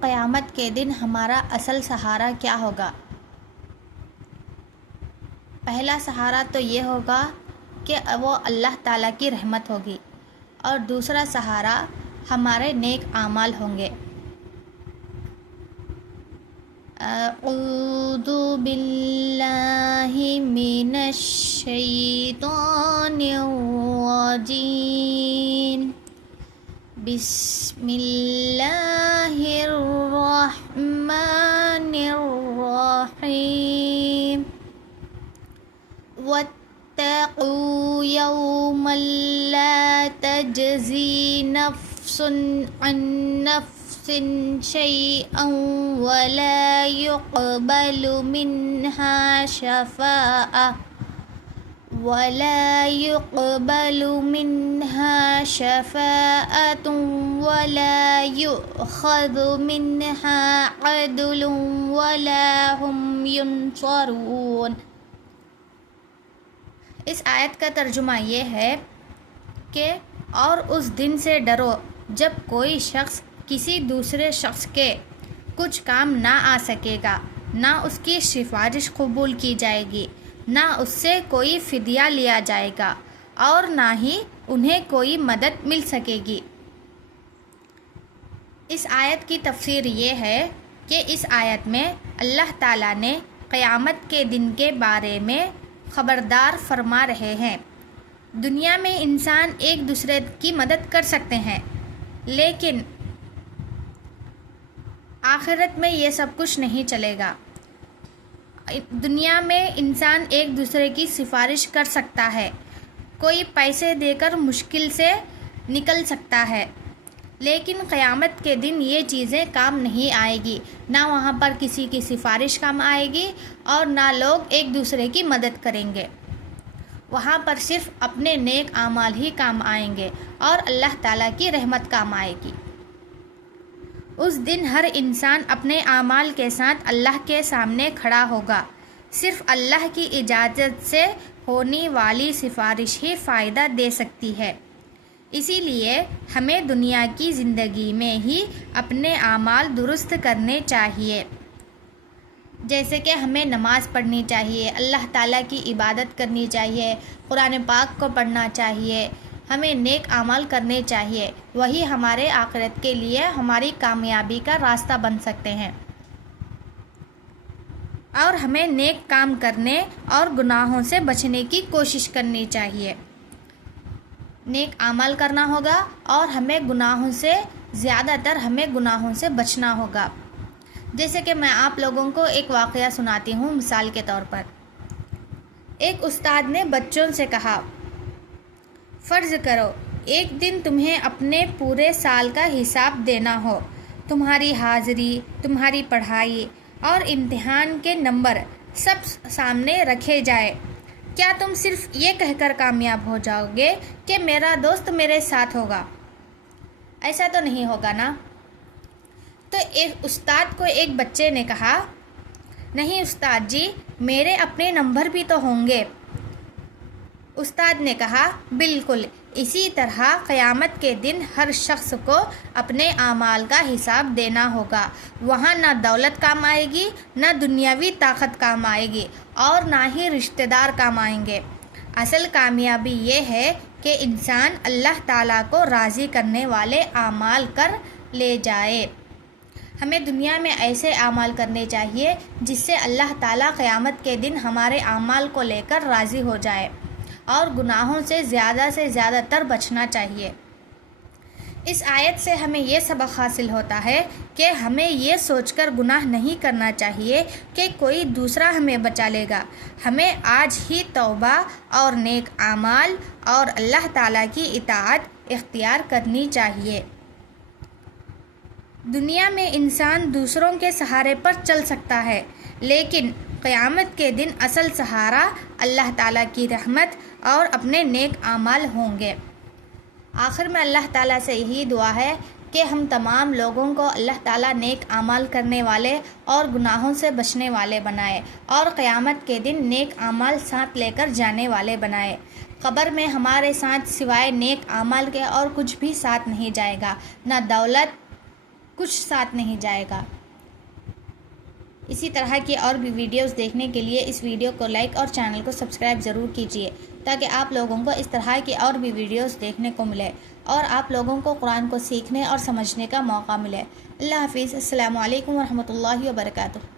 क़यामत के दिन हमारा असल सहारा क्या होगा? पहला सहारा तो ये होगा कि वो अल्लाह ताला की रहमत होगी, और दूसरा सहारा हमारे नेक आमाल होंगे। अऊज़ु बिल्लाहि मिनश शैतानिर रजीम। बिस्मिल्लाहिर रहमानिर रहीम। वत्तक़ू यौमन ला तजज़ी नफ्सुन अन नफ्सिन शैअन वला युक़बलु मिन्हा शफ़ाअतुन वला युअख़ज़ु मिन्हा अदलुन वला हुम युनसरून। इस आयत का तर्जुमा ये है कि और उस दिन से डरो जब कोई शख्स किसी दूसरे शख्स के कुछ काम ना आ सकेगा, ना उसकी सिफारिश कबूल की जाएगी, ना उससे कोई फ़िदिया लिया जाएगा, और ना ही उन्हें कोई मदद मिल सकेगी। इस आयत की तफसीर ये है कि इस आयत में अल्लाह ताला ने क़यामत के दिन के बारे में ख़बरदार फरमा रहे हैं। दुनिया में इंसान एक दूसरे की मदद कर सकते हैं, लेकिन आखिरत में ये सब कुछ नहीं चलेगा। दुनिया में इंसान एक दूसरे की सिफारिश कर सकता है, कोई पैसे देकर मुश्किल से निकल सकता है, लेकिन क़यामत के दिन ये चीज़ें काम नहीं आएगी। ना वहाँ पर किसी की सिफारिश काम आएगी और ना लोग एक दूसरे की मदद करेंगे। वहाँ पर सिर्फ़ अपने नेक आमाल ही काम आएंगे और अल्लाह ताला की रहमत काम आएगी। उस दिन हर इंसान अपने आमाल के साथ अल्लाह के सामने खड़ा होगा। सिर्फ़ अल्लाह की इजाज़त से होने वाली सिफारिश ही फ़ायदा दे सकती है। इसीलिए हमें दुनिया की ज़िंदगी में ही अपने आमाल दुरुस्त करने चाहिए। जैसे कि हमें नमाज़ पढ़नी चाहिए, अल्लाह ताला की इबादत करनी चाहिए, कुरान पाक को पढ़ना चाहिए, हमें नेक आमाल करने चाहिए। वही हमारे आखिरत के लिए हमारी कामयाबी का रास्ता बन सकते हैं। और हमें नेक काम करने और गुनाहों से बचने की कोशिश करनी चाहिए। नेक आमाल करना होगा और हमें गुनाहों से हमें गुनाहों से बचना होगा। जैसे कि मैं आप लोगों को एक वाक़या सुनाती हूँ मिसाल के तौर पर। एक उस्ताद ने बच्चों से कहा, फ़र्ज़ करो एक दिन तुम्हें अपने पूरे साल का हिसाब देना हो। तुम्हारी हाज़िरी, तुम्हारी पढ़ाई और इम्तिहान के नंबर सब सामने रखे जाए। क्या तुम सिर्फ़ ये कहकर कामयाब हो जाओगे कि मेरा दोस्त मेरे साथ होगा? ऐसा तो नहीं होगा ना। तो एक उस्ताद को एक बच्चे ने कहा, नहीं उस्ताद जी, मेरे अपने नंबर भी तो होंगे। उस्ताद ने कहा, बिल्कुल इसी तरह क़यामत के दिन हर शख्स को अपने आमाल का हिसाब देना होगा। वहाँ ना दौलत काम आएगी, ना दुनियावी ताकत काम आएगी, और ना ही रिश्तेदार काम आएंगे। असल कामयाबी ये है कि इंसान अल्लाह ताला को राज़ी करने वाले आमाल कर ले जाए। हमें दुनिया में ऐसे आमाल करने चाहिए जिससे अल्लाह ताला क़यामत के दिन हमारे आमाल को लेकर राज़ी हो जाए, और गुनाहों से ज़्यादातर बचना चाहिए। इस आयत से हमें ये सबक हासिल होता है कि हमें ये सोचकर गुनाह नहीं करना चाहिए कि कोई दूसरा हमें बचा लेगा। हमें आज ही तौबा और नेक आमाल और अल्लाह ताला की इताअत इख्तियार करनी चाहिए। दुनिया में इंसान दूसरों के सहारे पर चल सकता है, लेकिन क़यामत के दिन असल सहारा अल्लाह ताला की रहमत और अपने नेक आमाल होंगे। आखिर में अल्लाह ताला से यही दुआ है कि हम तमाम लोगों को अल्लाह ताला नेक आमाल करने वाले और गुनाहों से बचने वाले बनाए, और क़यामत के दिन नेक आमाल साथ लेकर जाने वाले बनाए। क़ब्र में हमारे साथ सिवाय नेक आमाल के और कुछ भी साथ नहीं जाएगा, ना दौलत, कुछ साथ नहीं जाएगा। इसी तरह की और भी वीडियोस देखने के लिए इस वीडियो को लाइक और चैनल को सब्सक्राइब ज़रूर कीजिए, ताकि आप लोगों को इस तरह की और भी वीडियोस देखने को मिले और आप लोगों को कुरान को सीखने और समझने का मौका मिले। अल्लाह हाफिज़। अस्सलामु अलैकुम वरहमतुल्लाहि वबरकातुहू।